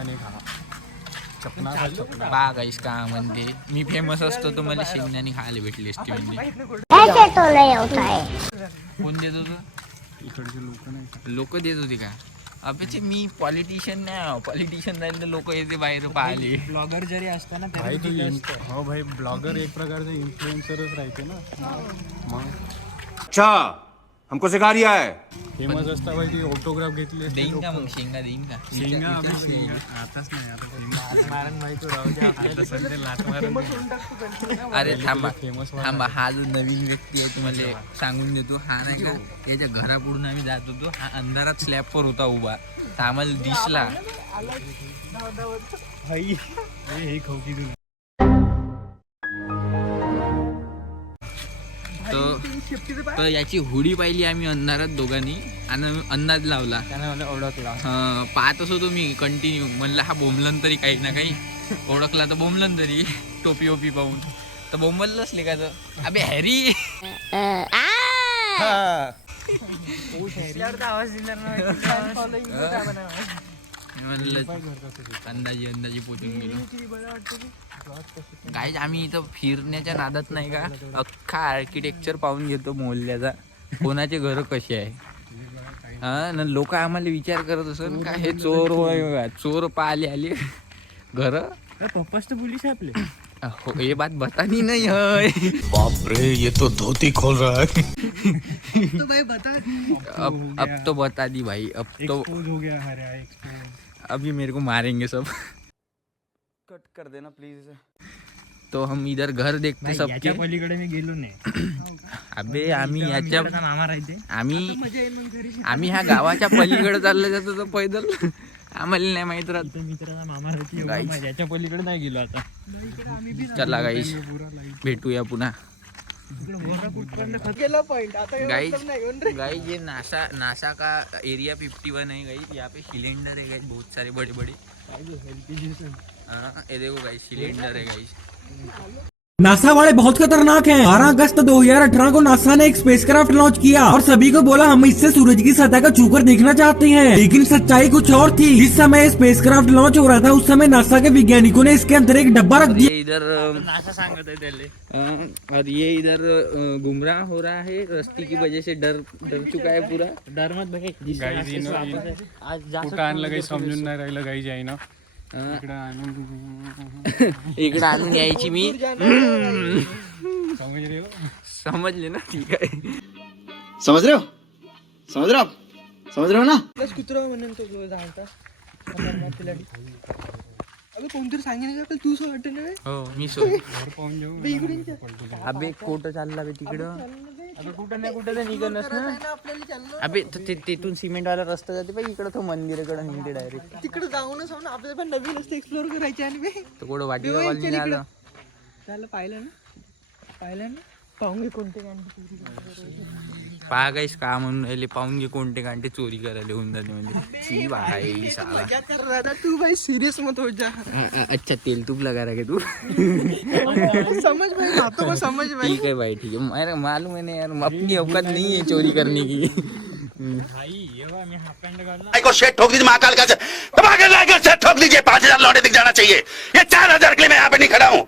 शेंगदाणे खा. चपना खा चपना. बा गाईस का म्हणते मी फेमस असतो तर मला शेंगदाणे खायला भेटली असती म्हणजे. कोण देत होतं? इकडचे लोक नाही. लोक देत होती का? अबे मी पॉलिटिशियन नाही. पॉलिटिशियन जाईल तर लोक येते बाहेर पाहिले. ब्लॉगर जरी असताना भाई तू हो भाई ब्लॉगर एक प्रकारचा इन्फ्लुएन्सरच राहते ना. मग अच्छा हमको सिखा रिया है. फेमस असता भाई ती ऑटोग्राफ घेतली असते देईन का लोकं. मग शेंगा देईन का? शेंगा आम्ही शेंगा आताच नाही. आता मारण भाई तो राहू दे. आता सध्या लात मारून अरे थांबा फेमस थांबा. हा जो नवीन व्यक्ती आहे तुम्हाला सांगून देतो. हा नाही का याच्या घरापुढून आम्ही जात होतो. हा अंधारात स्लॅबवर होता उभा तर आम्हाला दिसला. भाई हे खाऊ की तर याची हुडी पाहिली आम्ही अंधारात दोघांनी आणि अंदाज लावला. त्याने मला ओळखला. पाहतच होतो मी कंटिन्यू. म्हणलं हा बोंबलन तरी काही ना काही. ओळखला तर बोंबलन तरी टोपी ओपी पाहून तर बोंबललंच लिखायचं. अबे हॅरी आवाज दिला म्हणलं अंदाजी पोचून गेलो. काय आम्ही इथं फिरण्याच्या नादात नाही का अख्खा आर्किटेक्चर पाहून घेतो मोहल्ल्याचा. कोणाचे घर कसे आहे. हा ना लोक आम्हाला विचार करत असेल का हे चोर होय. चोर पाहिले आले घर. पप्पाच तर पोलीस आहे आपले. हो ये बात बतानी नहीं है. बाप रे ये तो धोती खोल रहा है. तो भाई बता. अब तो बता दी भाई. अब तो एक्सपोज हो गया. अरे एक्सपोज. अभी मेरे को मारेंगे सब. कट कर देना प्लीज. तो हम इधर घर देखते सबके. पलीकडे मी गेलो नाही. अबे आम्ही याच्या मामा राहते. आम्ही ह्या गावाच्या पलीकडे चाललं जातो तर पैदल. आम्हाला नाही माहित राहत. मित्राचा मामा राहते. याच्या पलीकडे नाही गेलो आता. चला गाईस भेटूया पुन्हा. गाइस ये नासा का एरिया 51 है गाइस. यहाँ पे सिलेंडर है गाइस बहुत सारे बड़े बड़े. ये देखो गाइस सिलेंडर है गाइस. नासा वाले बहुत खतरनाक हैं। 12 अगस्त 2018 को नासा ने एक स्पेसक्राफ्ट लॉन्च किया और सभी को बोला हम इससे सूरज की सतह का छूकर देखना चाहते हैं, लेकिन सच्चाई कुछ और थी। जिस समय स्पेसक्राफ्ट लॉन्च हो रहा था उस समय नासा के वैज्ञानिकों ने इसके अंदर एक डब्बा रख दिया. इधर नासा सांगत आहे त्याले. और ये इधर गुमराह हो रहा है. रस्ते की वजह से डर चुका है पूरा. डर मत भाई. गाईज आज जा कुठं आणलं काही समजून नाही राहिलं. गाईज आहे ना इकडे आणून यायची मी. समज रे हो. समजले ना. ठीक आहे. समझ रहे हो आप समझ रहे हो ना. कुत्रा म्हणून तो जाणता. अबे कोणतरी सांगितलं तू सो वाटत ना. हो मी सो. घर पाहून जाऊ. अबे कोट चालला बे तिकडं. अबे कुठं नाही कुठं तर निघणच ना. अबे तिथून सिमेंट वाला रस्ता जाते पाहिजे. इकडं तो मंदिराकडे निघते डायरेक्ट. तिकडे जाऊनच ना आपल्याला पण नवीन असते एक्सप्लोर करायचे. आणि तर कोण वाटीला कॉलनी आलं. त्याला पाहिलं ना पाहून कोणते पहा गाईस का म्हणून राहिले. पाहून घे कोणते कांटे चोरी करायला होऊन जाते म्हणजे. शी भाई साला. मजा कर रहा था तू भाई. सीरियस मत हो जा. अच्छा तेल तूप लगा रहा है तू. समझ भाई बातों को समझ भाई. ठीक है भाई ठीक है. मेरे मालूम है ना यार अपनी औकात नहीं है चोरी करने की. भाई ये बा मैं हाफ पैंट घालना. को शेट ठोक दीजिए महाकाल का. दबा के लाकर शेट ठोक दीजिए. 5000 लौटे दिख जाना चाहिए. ये 4000 के लिए मैं यहाँ पे नहीं खड़ा हूँ.